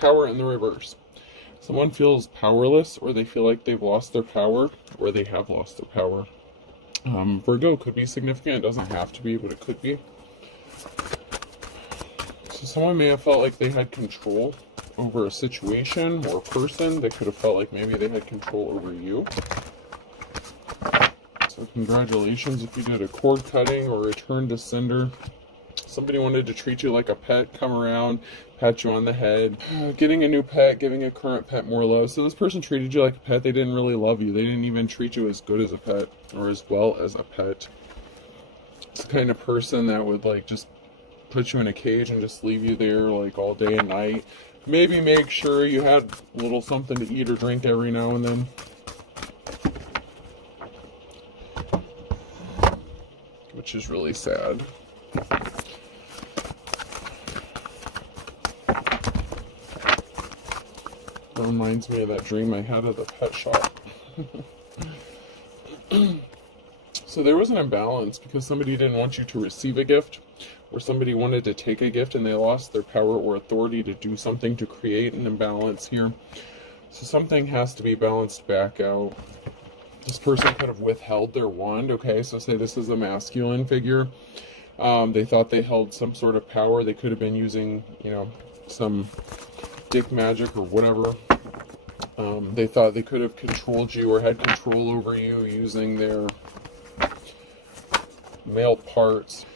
Power in the reverse. Someone feels powerless, or they feel like they've lost their power, or they have lost their power. Virgo could be significant. It doesn't have to be, but it could be. So someone may have felt like they had control over a situation or a person. They could have felt like maybe they had control over you. So congratulations if you did a cord cutting or return to sender. Somebody wanted to treat you like a pet, come around, pat you on the head, getting a new pet, giving a current pet more love. So this person treated you like a pet. They didn't really love you. They didn't even treat you as good as a pet or as well as a pet. It's the kind of person that would like just put you in a cage and just leave you there like all day and night. Maybe make sure you had a little something to eat or drink every now and then. Which is really sad. That reminds me of that dream I had at the pet shop. So there was an imbalance because somebody didn't want you to receive a gift, or somebody wanted to take a gift and they lost their power or authority to do something to create an imbalance here. So something has to be balanced back out. This person could have withheld their wand, okay? So say this is a masculine figure. They thought they held some sort of power. They could have been using, some dick magic or whatever. They thought they could have controlled you or had control over you using their male parts.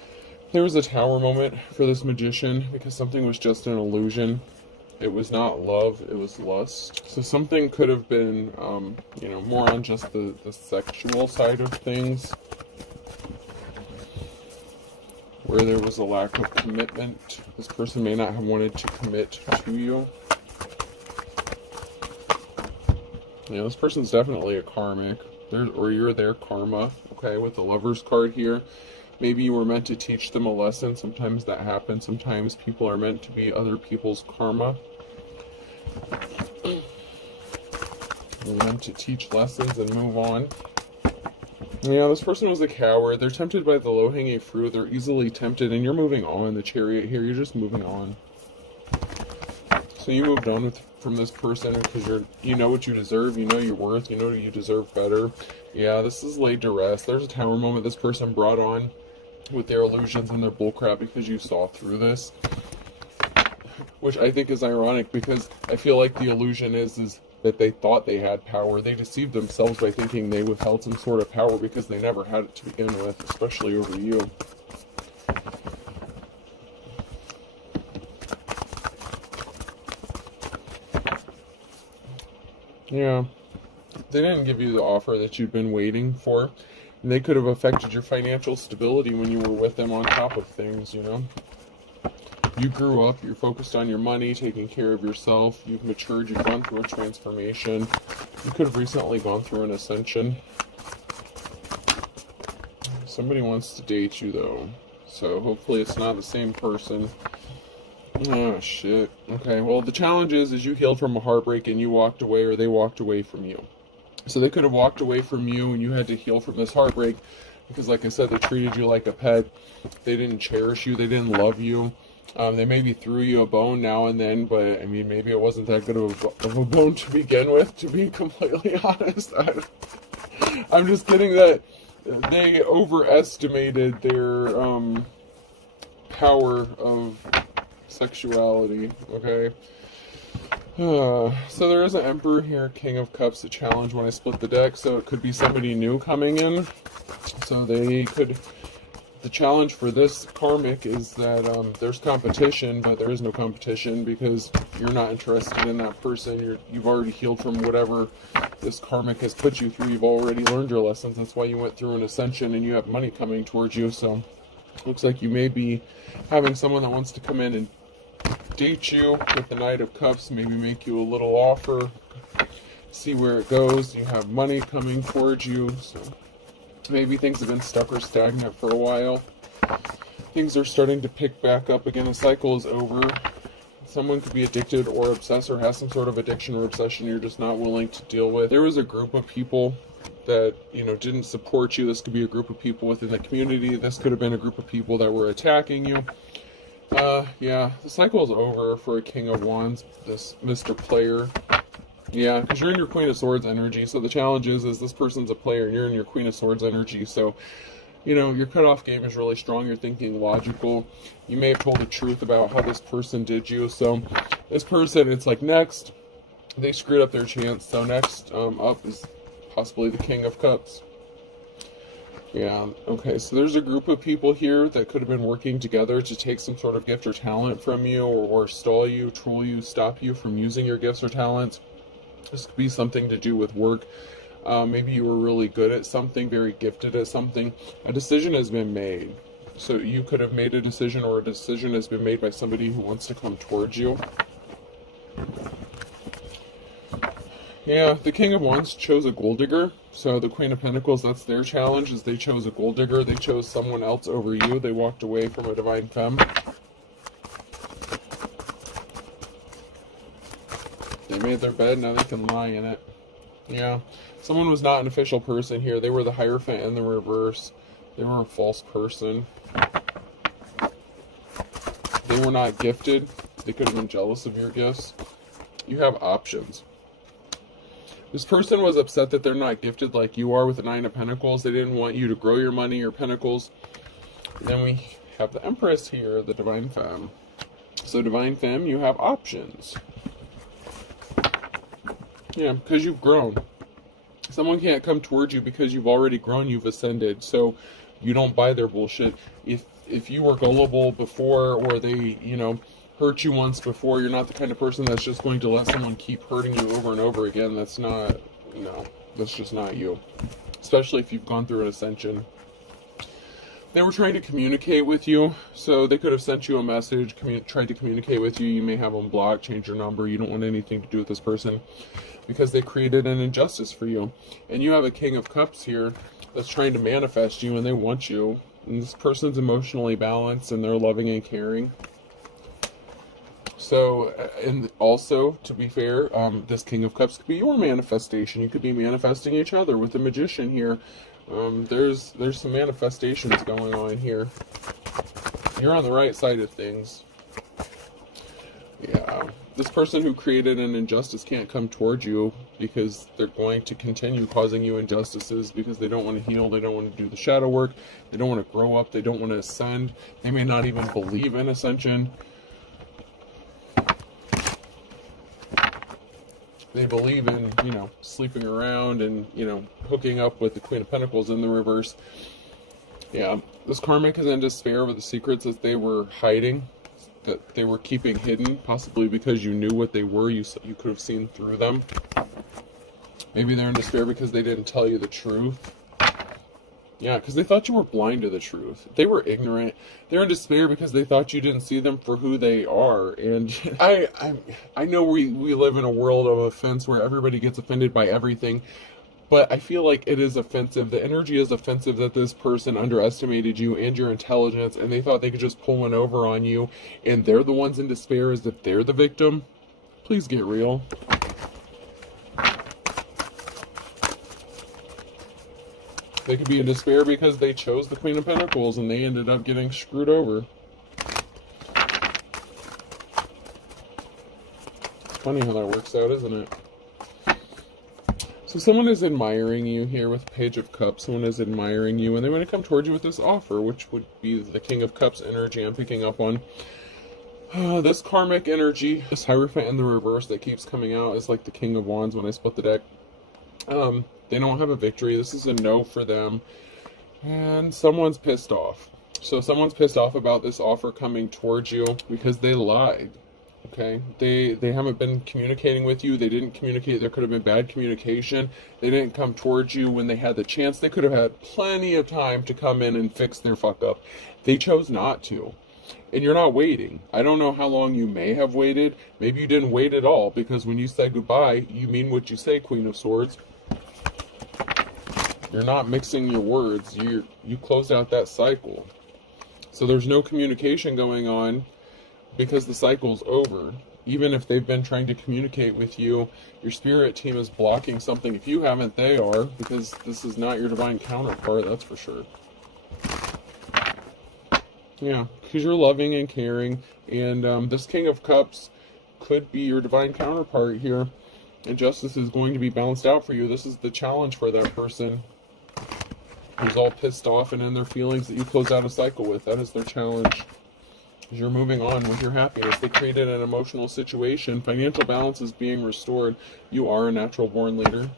There was a tower moment for this magician because something was just an illusion. It was not love, it was lust. So something could have been, more on just the sexual side of things, where there was a lack of commitment. This person may not have wanted to commit to you. This person's definitely a karmic, or you're their karma, okay, with the Lover's card here. Maybe you were meant to teach them a lesson. Sometimes that happens. Sometimes people are meant to be other people's karma. They're meant to teach lessons and move on. This person was a coward. They're tempted by the low-hanging fruit. They're easily tempted, and you're moving on. The Chariot here, you're just moving on. So you moved on from this person because you know what you deserve. You know your worth. You know you deserve better. Yeah, this is laid to rest. There's a tower moment this person brought on with their illusions and their bullcrap because you saw through this. Which I think is ironic because I feel like the illusion is that they thought they had power. They deceived themselves by thinking they withheld some sort of power because they never had it to begin with, especially over you. Yeah, they didn't give you the offer that you've been waiting for. And they could have affected your financial stability when you were with them on top of things, You grew up, you're focused on your money, taking care of yourself, you've matured, you've gone through a transformation. You could have recently gone through an ascension. Somebody wants to date you though, so hopefully it's not the same person. Oh shit. Okay, well the challenge is you healed from a heartbreak and you walked away, or they walked away from you. So they could have walked away from you and you had to heal from this heartbreak because, like I said, they treated you like a pet. They didn't cherish you. They didn't love you. They maybe threw you a bone now and then, but I mean, maybe it wasn't that good of a bone to begin with, to be completely honest. I'm just getting that they overestimated their power of sexuality, okay? So there is an Emperor here, King of Cups, a challenge when I split the deck, so it could be somebody new coming in. So the challenge for this karmic is that there's competition, but there is no competition because you're not interested in that person. You've already healed from whatever this karmic has put you through. You've already learned your lessons. That's why you went through an ascension and you have money coming towards you. So looks like you may be having someone that wants to come in and date you with the Knight of Cups, maybe make you a little offer, see where it goes. You have money coming towards you, so maybe things have been stuck or stagnant for a while. Things are starting to pick back up again. The cycle is over. Someone could be addicted or obsessed or has some sort of addiction or obsession you're just not willing to deal with. There was a group of people that, didn't support you. This could be a group of people within the community. This could have been a group of people that were attacking you. Yeah, the cycle is over for a King of Wands, this Mr. Player. Yeah, because you're in your Queen of Swords energy, so the challenge is this person's a player, and you're in your Queen of Swords energy, so, you know, your cutoff game is really strong, you're thinking logical, you may have told the truth about how this person did you, so this person, it's like next, they screwed up their chance, so next up is possibly the King of Cups. Yeah, okay, so there's a group of people here that could have been working together to take some sort of gift or talent from you, or stall you, troll you, stop you from using your gifts or talents. This could be something to do with work. Maybe you were really good at something, very gifted at something. A decision has been made. So you could have made a decision, or a decision has been made by somebody who wants to come towards you. Yeah, the King of Wands chose a gold digger. So the Queen of Pentacles, that's their challenge, is they chose a gold digger. They chose someone else over you. They walked away from a divine femme. They made their bed, now they can lie in it. Yeah, someone was not an official person here. They were the Hierophant in the reverse. They were a false person. They were not gifted. They could have been jealous of your gifts. You have options. This person was upset that they're not gifted like you are with the Nine of Pentacles. They didn't want you to grow your money, your pentacles. And then we have the Empress here, the Divine Femme. So Divine Femme, you have options. Yeah, because you've grown. Someone can't come towards you because you've already grown, you've ascended. So you don't buy their bullshit. If you were gullible before, or they, you know, hurt you once before, you're not the kind of person that's just going to let someone keep hurting you over and over again. That's not, no, that's just not you. Especially if you've gone through an ascension. They were trying to communicate with you, so they could have sent you a message, tried to communicate with you. You may have them blocked, change your number. You don't want anything to do with this person because they created an injustice for you. And you have a King of Cups here that's trying to manifest you, and they want you. And this person's emotionally balanced, and they're loving and caring. So, and also, to be fair, this King of Cups could be your manifestation. You could be manifesting each other with the Magician here. There's some manifestations going on here. You're on the right side of things. Yeah, this person who created an injustice can't come towards you because they're going to continue causing you injustices because they don't want to heal, they don't want to do the shadow work, they don't want to grow up, they don't want to ascend, they may not even believe in ascension. They believe in, you know, sleeping around and, you know, hooking up with the Queen of Pentacles in the reverse. Yeah, this karmic is in despair over the secrets that they were hiding, that they were keeping hidden, possibly because you knew what they were, you could have seen through them. Maybe they're in despair because they didn't tell you the truth. Yeah, because they thought you were blind to the truth. They were ignorant. They're in despair because they thought you didn't see them for who they are. And I know we live in a world of offense where everybody gets offended by everything, but I feel like it is offensive. The energy is offensive that this person underestimated you and your intelligence, and they thought they could just pull one over on you, and they're the ones in despair as if they're the victim. Please get real. They could be in despair because they chose the Queen of Pentacles and they ended up getting screwed over. It's funny how that works out, isn't it? So someone is admiring you here with Page of Cups. Someone is admiring you and they want to come towards you with this offer, which would be the King of Cups energy I'm picking up on. This karmic energy, this Hierophant in the reverse that keeps coming out is like the King of Wands when I split the deck. They don't have a victory. This is a no for them. And someone's pissed off. So someone's pissed off about this offer coming towards you because they lied. Okay? They haven't been communicating with you. They didn't communicate. There could have been bad communication. They didn't come towards you when they had the chance. They could have had plenty of time to come in and fix their fuck up. They chose not to. And you're not waiting. I don't know how long you may have waited. Maybe you didn't wait at all because when you say goodbye, you mean what you say, Queen of Swords. You're not mixing your words. You closed out that cycle. So there's no communication going on because the cycle's over. Even if they've been trying to communicate with you, your spirit team is blocking something. If you haven't, they are, because this is not your divine counterpart, that's for sure. Yeah, because you're loving and caring, and this King of Cups could be your divine counterpart here, and justice is going to be balanced out for you. This is the challenge for that person who's all pissed off and in their feelings that you close out a cycle with. That is their challenge. You're moving on with your happiness. They created an emotional situation. Financial balance is being restored. You are a natural born leader.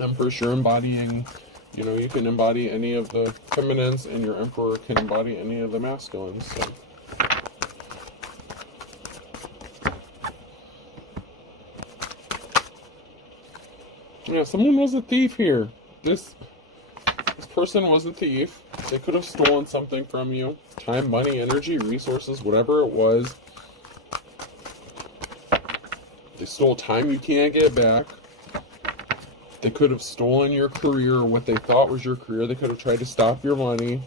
Empress, you're embodying, you can embody any of the feminines, and your Emperor can embody any of the masculines. So. Yeah, someone was a thief here. This person was a thief. They could have stolen something from you. Time, money, energy, resources, whatever it was. They stole time you can't get back. They could have stolen your career, or what they thought was your career. They could have tried to stop your money.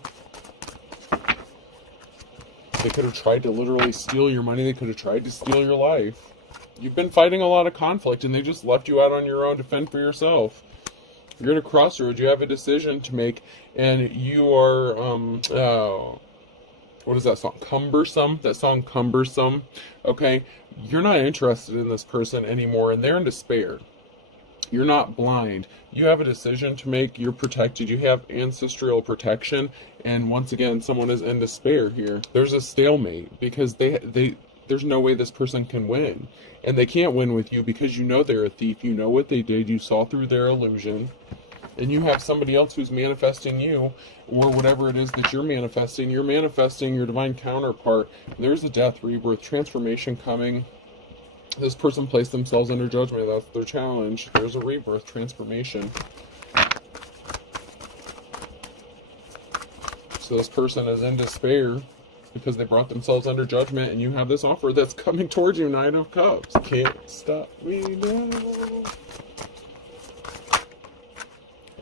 They could have tried to literally steal your money. They could have tried to steal your life. You've been fighting a lot of conflict, and they just left you out on your own to fend for yourself. You're at a crossroads. You have a decision to make, and you are, what is that song? Cumbersome? That song, Cumbersome. Okay? You're not interested in this person anymore, and they're in despair. You're not blind. You have a decision to make. You're protected. You have ancestral protection, and once again, someone is in despair here. There's a stalemate, because there's no way this person can win. And they can't win with you because you know they're a thief. You know what they did. You saw through their illusion. And you have somebody else who's manifesting you, or whatever it is that you're manifesting. You're manifesting your divine counterpart. There's a death, rebirth, transformation coming. This person placed themselves under judgment. That's their challenge. There's a rebirth, transformation. So this person is in despair because they brought themselves under judgment, and you have this offer that's coming towards you, Knight of Cups. Can't stop me now.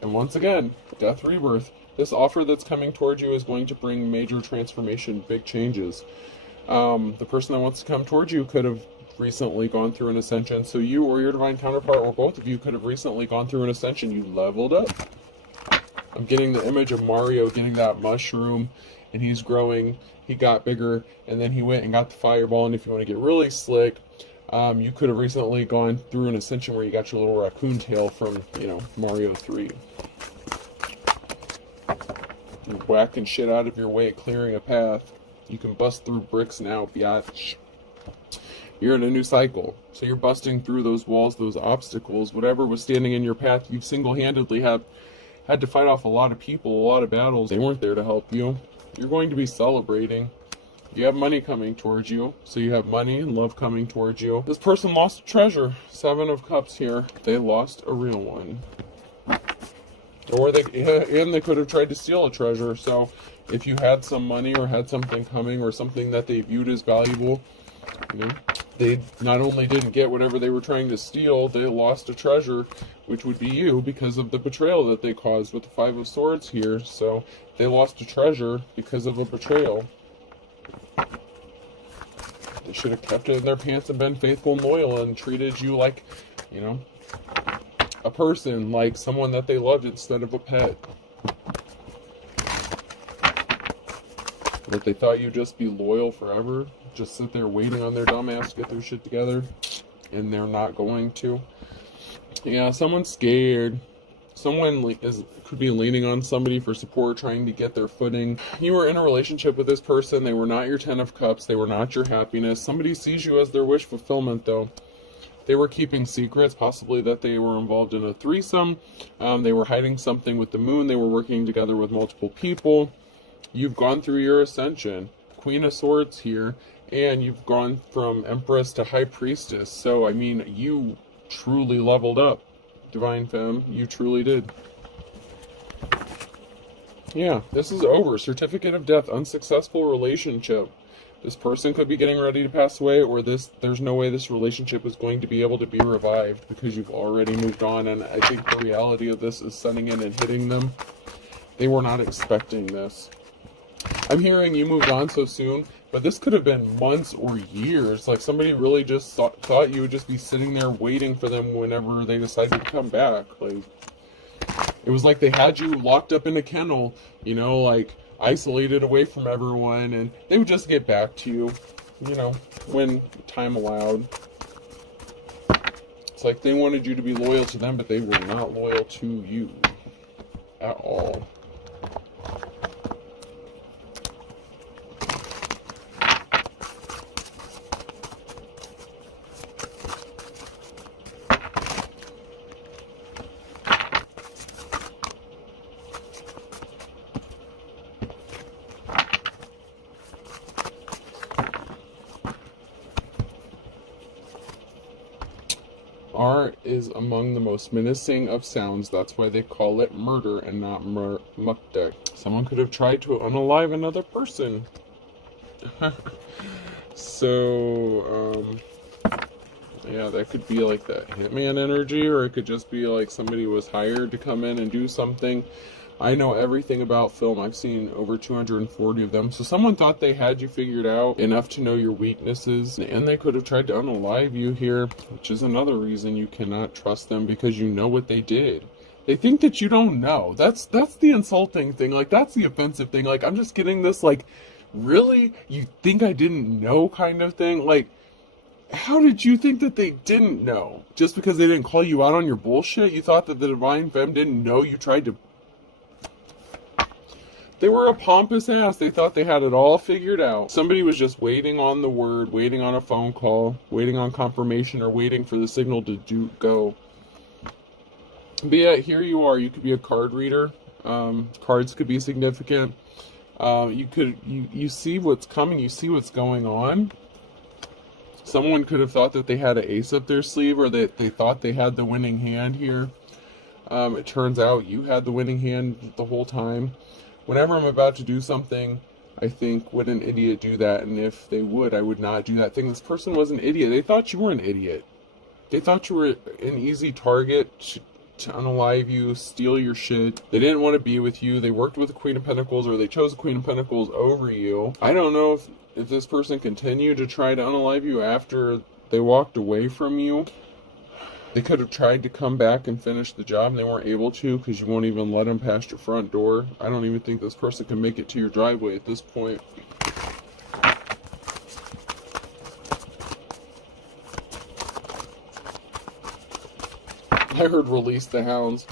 And once again, death, rebirth. This offer that's coming towards you is going to bring major transformation, big changes. The person that wants to come towards you could have recently gone through an ascension. So you or your divine counterpart, or both of you, could have recently gone through an ascension. You leveled up. I'm getting the image of Mario getting that mushroom, and he's growing. He got bigger, and then he went and got the fireball. And if you want to get really slick, you could have recently gone through an ascension where you got your little raccoon tail from, Mario 3. You're whacking shit out of your way, clearing a path. You can bust through bricks now, biatch. You're in a new cycle. So you're busting through those walls, those obstacles, whatever was standing in your path. You've single-handedly had to fight off a lot of people, a lot of battles. They weren't there to help you. You're going to be celebrating. You have money coming towards you. So you have money and love coming towards you. This person lost a treasure. 7 of Cups here. They lost a real one. Or they could have tried to steal a treasure. So if you had some money or had something coming, or something that they viewed as valuable, they not only didn't get whatever they were trying to steal, they lost a treasure, which would be you, because of the betrayal that they caused with the 5 of Swords here. So they lost a treasure because of a betrayal. They should have kept it in their pants and been faithful and loyal and treated you like, a person, like someone that they loved instead of a pet. But they thought you'd just be loyal forever, just sit there waiting on their dumb ass to get their shit together, and they're not going to. Yeah, someone's scared. Someone could be leaning on somebody for support, trying to get their footing. You were in a relationship with this person. They were not your 10 of Cups. They were not your happiness. Somebody sees you as their wish fulfillment, though. They were keeping secrets, possibly that they were involved in a threesome. They were hiding something with the moon. They were working together with multiple people. You've gone through your ascension. Queen of Swords here. And you've gone from Empress to High Priestess. So, you truly leveled up, Divine Femme. You truly did. Yeah, this is over. Certificate of death. Unsuccessful relationship. This person could be getting ready to pass away, or there's no way this relationship is going to be able to be revived because you've already moved on. And I think the reality of this is setting in and hitting them. They were not expecting this. I'm hearing you moved on so soon, but this could have been months or years. Like, somebody really just thought you would just be sitting there waiting for them whenever they decided to come back. Like, it was like they had you locked up in a kennel, like, isolated away from everyone, and they would just get back to you, you know, when time allowed. It's like they wanted you to be loyal to them, but they were not loyal to you at all. R is among the most menacing of sounds. That's why they call it murder and not mukdek. Someone could have tried to unalive another person. So, yeah, that could be like that hitman energy, or it could just be like somebody was hired to come in and do something. I know everything about film. I've seen over 240 of them. So someone thought they had you figured out enough to know your weaknesses, and they could have tried to unalive you here, which is another reason you cannot trust them, because you know what they did. They think that you don't know. That's the insulting thing. Like, that's the offensive thing. Like, I'm just getting this, like, really? You think I didn't know kind of thing? Like, how did you think that they didn't know? Just because they didn't call you out on your bullshit? You thought that the Divine Femme didn't know you tried to... They were a pompous ass. They thought they had it all figured out. Somebody was just waiting on the word, waiting on a phone call, waiting on confirmation, or waiting for the signal to go. But yeah, here you are. You could be a card reader. Cards could be significant. You see what's coming. You see what's going on. Someone could have thought that they had an ace up their sleeve, or that they thought they had the winning hand here. It turns out you had the winning hand the whole time. Whenever I'm about to do something, I think, would an idiot do that? And if they would, I would not do that thing. This person was an idiot. They thought you were an idiot. They thought you were an easy target to unalive you, steal your shit. They didn't want to be with you. They worked with the Queen of Pentacles, or they chose the Queen of Pentacles over you. I don't know if this person continued to try to unalive you after they walked away from you. They could have tried to come back and finish the job, and they weren't able to because you won't even let them past your front door. I don't even think this person can make it to your driveway at this point. I heard release the hounds.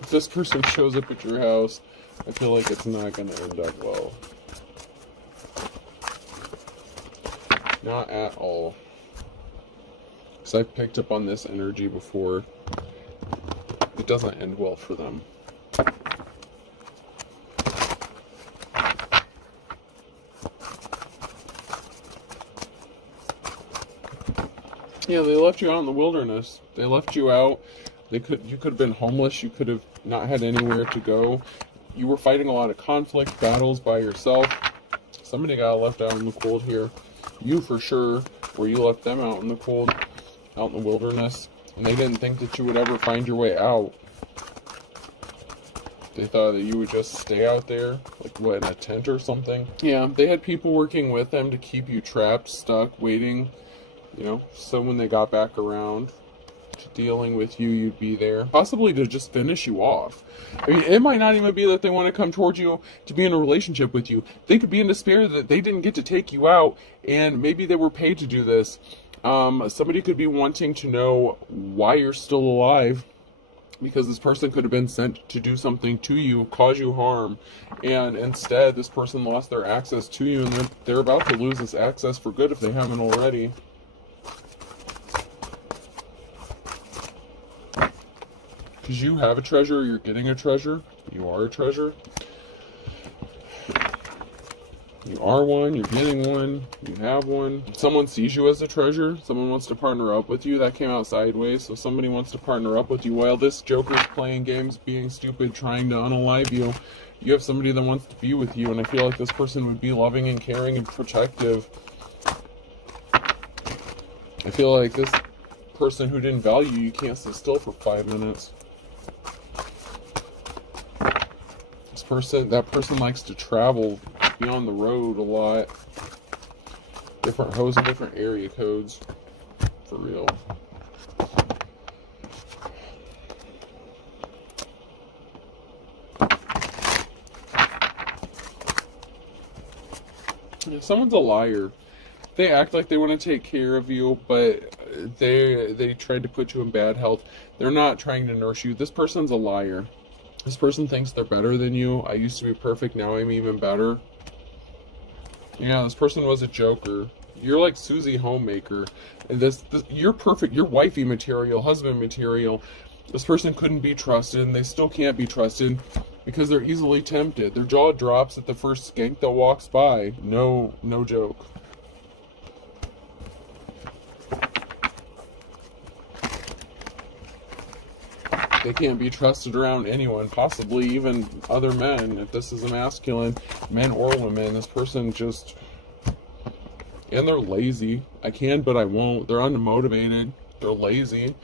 If this person shows up at your house, I feel like it's not going to end up well. Not at all. Because I've picked up on this energy before. It doesn't end well for them. Yeah, they left you out in the wilderness. They left you out. You could have been homeless. You could have not had anywhere to go. You were fighting a lot of conflict, battles by yourself. Somebody got left out in the cold here. You for sure, or you left them out in the cold, out in the wilderness, and they didn't think that you would ever find your way out. They thought that you would just stay out there, like what, in a tent or something? Yeah, they had people working with them to keep you trapped, stuck, waiting, you know, so when they got back around to dealing with you, you'd be there. Possibly to just finish you off. I mean, it might not even be that they want to come towards you to be in a relationship with you. They could be in despair that they didn't get to take you out, and maybe they were paid to do this. Somebody could be wanting to know why you're still alive, because this person could have been sent to do something to you, cause you harm, and instead this person lost their access to you, and they're about to lose this access for good if they haven't already. Because you have a treasure, you're getting a treasure, you are a treasure. You are one, you're getting one, you have one. Someone sees you as a treasure, someone wants to partner up with you. That came out sideways, so somebody wants to partner up with you. While this Joker's playing games, being stupid, trying to unalive you, you have somebody that wants to be with you, and I feel like this person would be loving and caring and protective. I feel like this person who didn't value you, you can't sit still for 5 minutes. That person likes to travel, be on the road a lot. Different hosts, different area codes. For real. Someone's a liar. They act like they want to take care of you, but they tried to put you in bad health. They're not trying to nurse you. This person's a liar. This person thinks they're better than you. I used to be perfect, now I'm even better. Yeah, this person was a joker. You're like Susie Homemaker. And you're perfect. You're wifey material, husband material. This person couldn't be trusted, and they still can't be trusted because they're easily tempted. Their jaw drops at the first skank that walks by. No joke. They can't be trusted around anyone, possibly even other men. If this is a masculine, men or women, this person just... And they're lazy. I can, but I won't. They're unmotivated. They're lazy.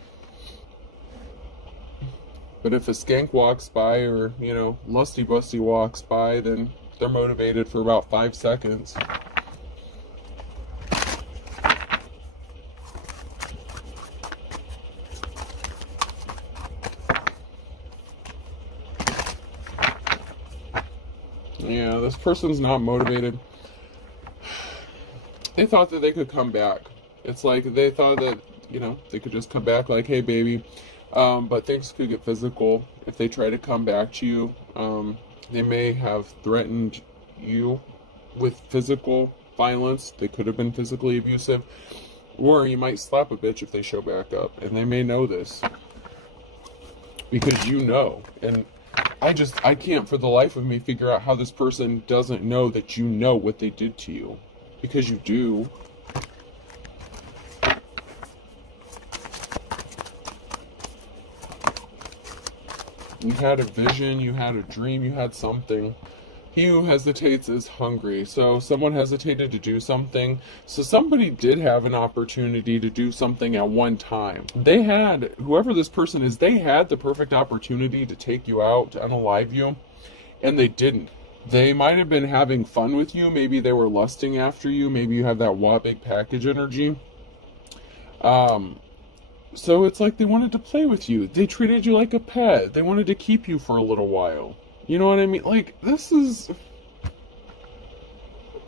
But if a skank walks by, or, you know, lusty busty walks by, then they're motivated for about 5 seconds. Yeah, this person's not motivated. They thought that they could come back. It's like they thought that, you know, they could just come back like, hey, baby. But things could get physical if they try to come back to you. They may have threatened you with physical violence. They could have been physically abusive. Or you might slap a bitch if they show back up. And they may know this. Because you know. And I can't for the life of me figure out how this person doesn't know that you know what they did to you. Because you do. You had a vision, you had a dream, you had something. He who hesitates is hungry. So someone hesitated to do something. So somebody did have an opportunity to do something at one time. They had, whoever this person is, they had the perfect opportunity to take you out, to unalive you, and they didn't. They might have been having fun with you. Maybe they were lusting after you. Maybe you have that big package energy. So it's like they wanted to play with you. They treated you like a pet. They wanted to keep you for a little while. You know what I mean? Like, this is...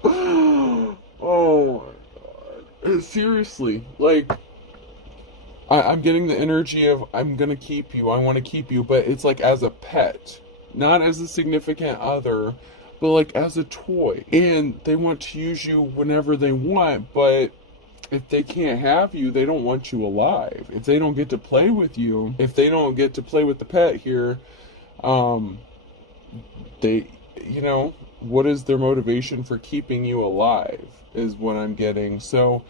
Oh my God. Seriously. Like, I'm getting the energy of, I'm gonna keep you. I want to keep you. But it's like as a pet. Not as a significant other, but like as a toy. And they want to use you whenever they want, but if they can't have you, they don't want you alive. If they don't get to play with you, if they don't get to play with the pet here, they, you know, what is their motivation for keeping you alive is what I'm getting. So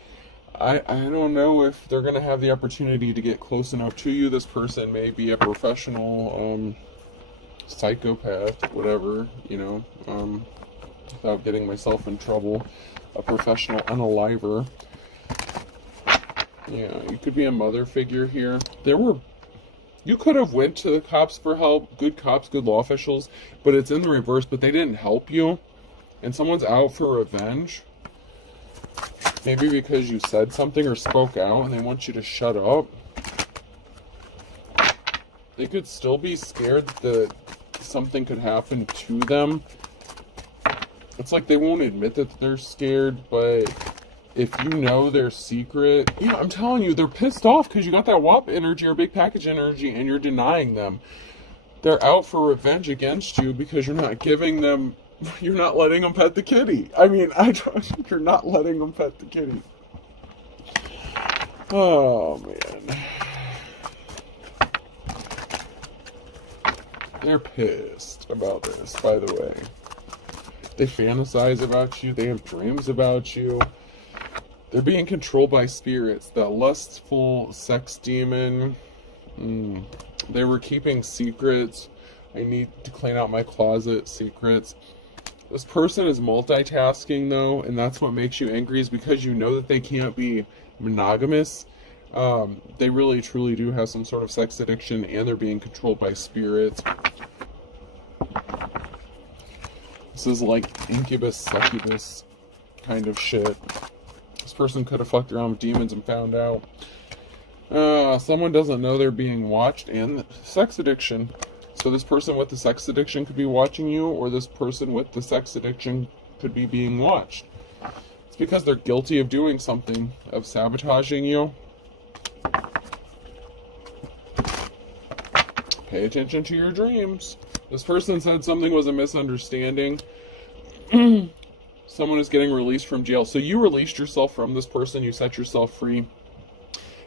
I don't know if they're going to have the opportunity to get close enough to you. This person may be a professional, psychopath, whatever, you know, without getting myself in trouble, a professional unaliver. Yeah, you could be a mother figure here. You could have went to the cops for help, good cops, good law officials, but it's in the reverse, but they didn't help you, and someone's out for revenge. Maybe because you said something or spoke out, and they want you to shut up. They could still be scared that something could happen to them. It's like they won't admit that they're scared, but if you know their secret, you know, I'm telling you, they're pissed off because you got that WAP energy or big package energy and you're denying them. They're out for revenge against you because you're not giving them, you're not letting them pet the kitty. I mean, you're not letting them pet the kitty. Oh, man. They're pissed about this, by the way. They fantasize about you. They have dreams about you. They're being controlled by spirits. The lustful sex demon. They were keeping secrets. I need to clean out my closet. Secrets. This person is multitasking, though, and that's what makes you angry, is because you know that they can't be monogamous. They really, truly do have some sort of sex addiction, and they're being controlled by spirits. This is like incubus, succubus kind of shit. This person could have fucked around with demons and found out. Someone doesn't know they're being watched, and sex addiction. So this person with the sex addiction could be watching you, or this person with the sex addiction could be being watched. It's because they're guilty of doing something, of sabotaging you. Pay attention to your dreams. This person said something was a misunderstanding. Someone is getting released from jail. So you released yourself from this person. You set yourself free.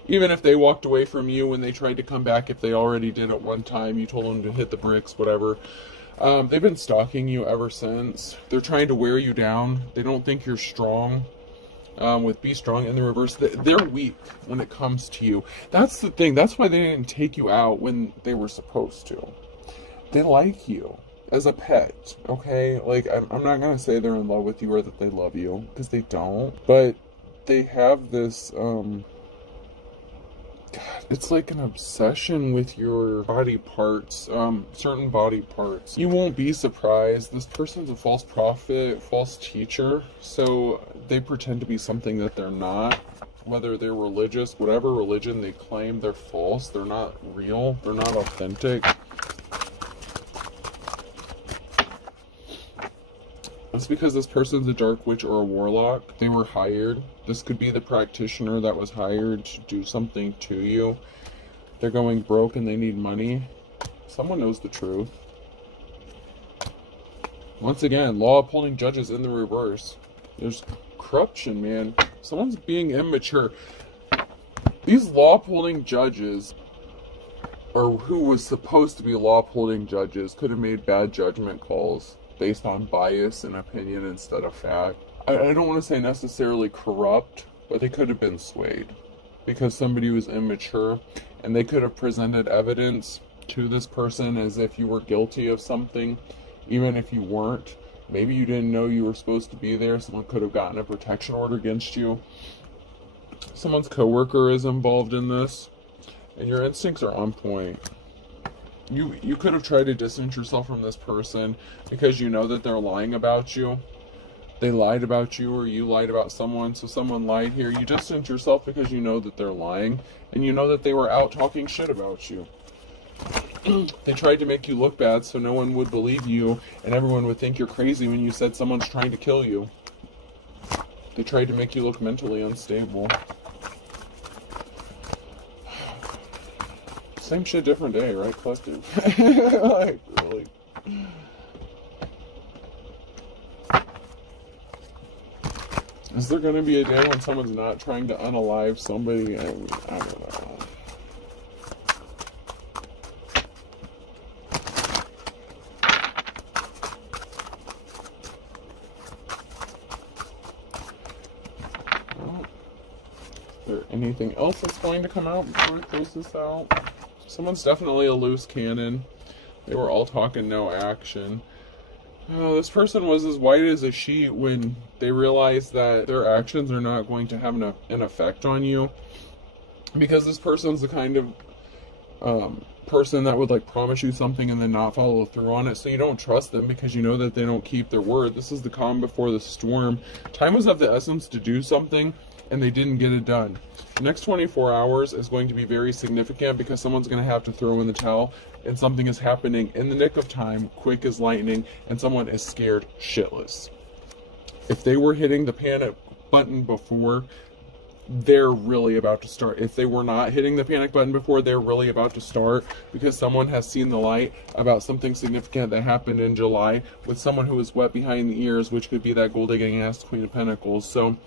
Even if they walked away from you when they tried to come back, if they already did at one time, you told them to hit the bricks, whatever. They've been stalking you ever since. They're trying to wear you down. They don't think you're strong. With Be Strong in the reverse, they're weak when it comes to you. That's the thing. That's why they didn't take you out when they were supposed to. They like you as a pet, okay? Like, I'm not going to say they're in love with you or that they love you, because they don't. But they have this, God, it's like an obsession with your body parts, certain body parts. You won't be surprised. This person's a false prophet, false teacher, so they pretend to be something that they're not. Whether they're religious, whatever religion they claim, they're false. They're not real. They're not authentic. It's because this person's a dark witch or a warlock. They were hired. This could be the practitioner that was hired to do something to you. They're going broke and they need money. Someone knows the truth. Once again, law upholding judges in the reverse. There's corruption, man. Someone's being immature. These law upholding judges, or who was supposed to be law upholding judges, could have made bad judgment calls based on bias and opinion instead of fact. I don't want to say necessarily corrupt, but they could have been swayed because somebody was immature, and they could have presented evidence to this person as if you were guilty of something, even if you weren't. Maybe you didn't know you were supposed to be there. Someone could have gotten a protection order against you. Someone's coworker is involved in this, and your instincts are on point. You could have tried to distance yourself from this person because you know that they're lying about you. They lied about you, or you lied about someone, so someone lied here. You distance yourself because you know that they're lying, and you know that they were out talking shit about you. They tried to make you look bad so no one would believe you, and everyone would think you're crazy when you said someone's trying to kill you. They tried to make you look mentally unstable. Same shit, different day, right, collective? Like, really. Is there going to be a day when someone's not trying to unalive somebody? I don't know. Is there anything else that's going to come out before we close this out? Someone's definitely a loose cannon. They were all talking, no action. This person was as white as a sheet when they realized that their actions are not going to have an effect on you. Because this person's the kind of person that would like promise you something and then not follow through on it. So you don't trust them because you know that they don't keep their word. This is the calm before the storm. Time was of the essence to do something, and they didn't get it done. The next 24 hours is going to be very significant because someone's going to have to throw in the towel, and something is happening in the nick of time, quick as lightning, and someone is scared shitless. If they were hitting the panic button before, they're really about to start. If they were not hitting the panic button before, they're really about to start because someone has seen the light about something significant that happened in July with someone who was wet behind the ears, which could be that gold-digging ass Queen of Pentacles. So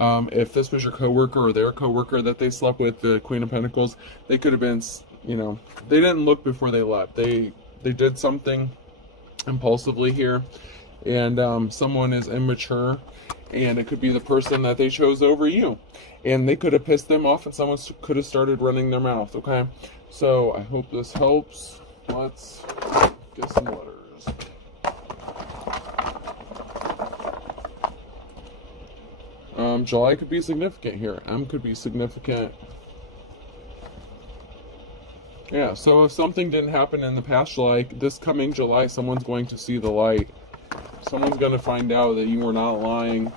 if this was your coworker or their coworker that they slept with, the Queen of Pentacles, they could have been, you know, they didn't look before they left. They did something impulsively here, and someone is immature, and it could be the person that they chose over you. And they could have pissed them off, and someone could have started running their mouth, okay? So, I hope this helps. Let's get some letters. July could be significant here. M could be significant. Yeah, so if something didn't happen in the past July, this coming July, someone's going to see the light. Someone's going to find out that you were not lying.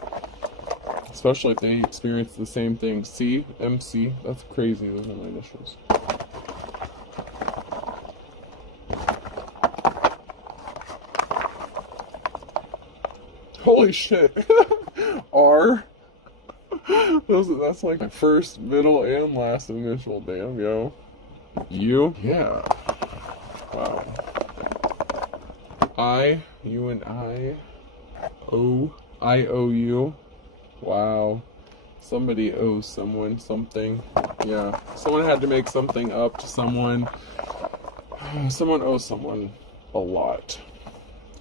Especially if they experience the same thing. C, MC, that's crazy. Those are my initials. Holy shit. R, That's like my first, middle, and last initial. Damn, yo. You? Yeah. Wow. You and I. I owe you. Wow. Somebody owes someone something. Yeah. Someone had to make something up to someone. Someone owes someone a lot.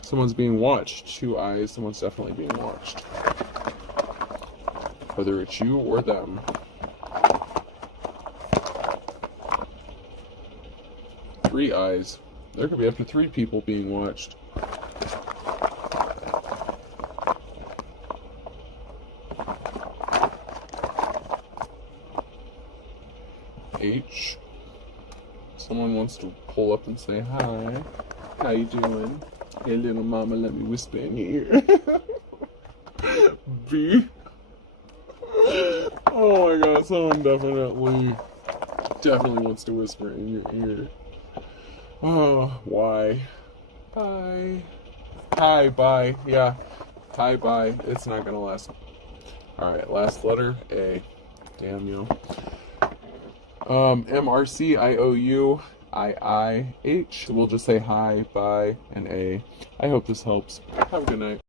Someone's being watched. 2 eyes. Someone's definitely being watched. Whether it's you or them. Three eyes. There could be up to 3 people being watched. H. Someone wants to pull up and say hi. How you doing? Hey little mama, let me whisper in your ear. B. Oh my god, someone definitely wants to whisper in your ear. Oh, why? Bye. Hi, bye. Yeah. Hi, bye. It's not gonna last. Alright, last letter, A. Damn, yo. MRC, IOU, IIH. We'll just say hi, bye, and A. I hope this helps. Have a good night.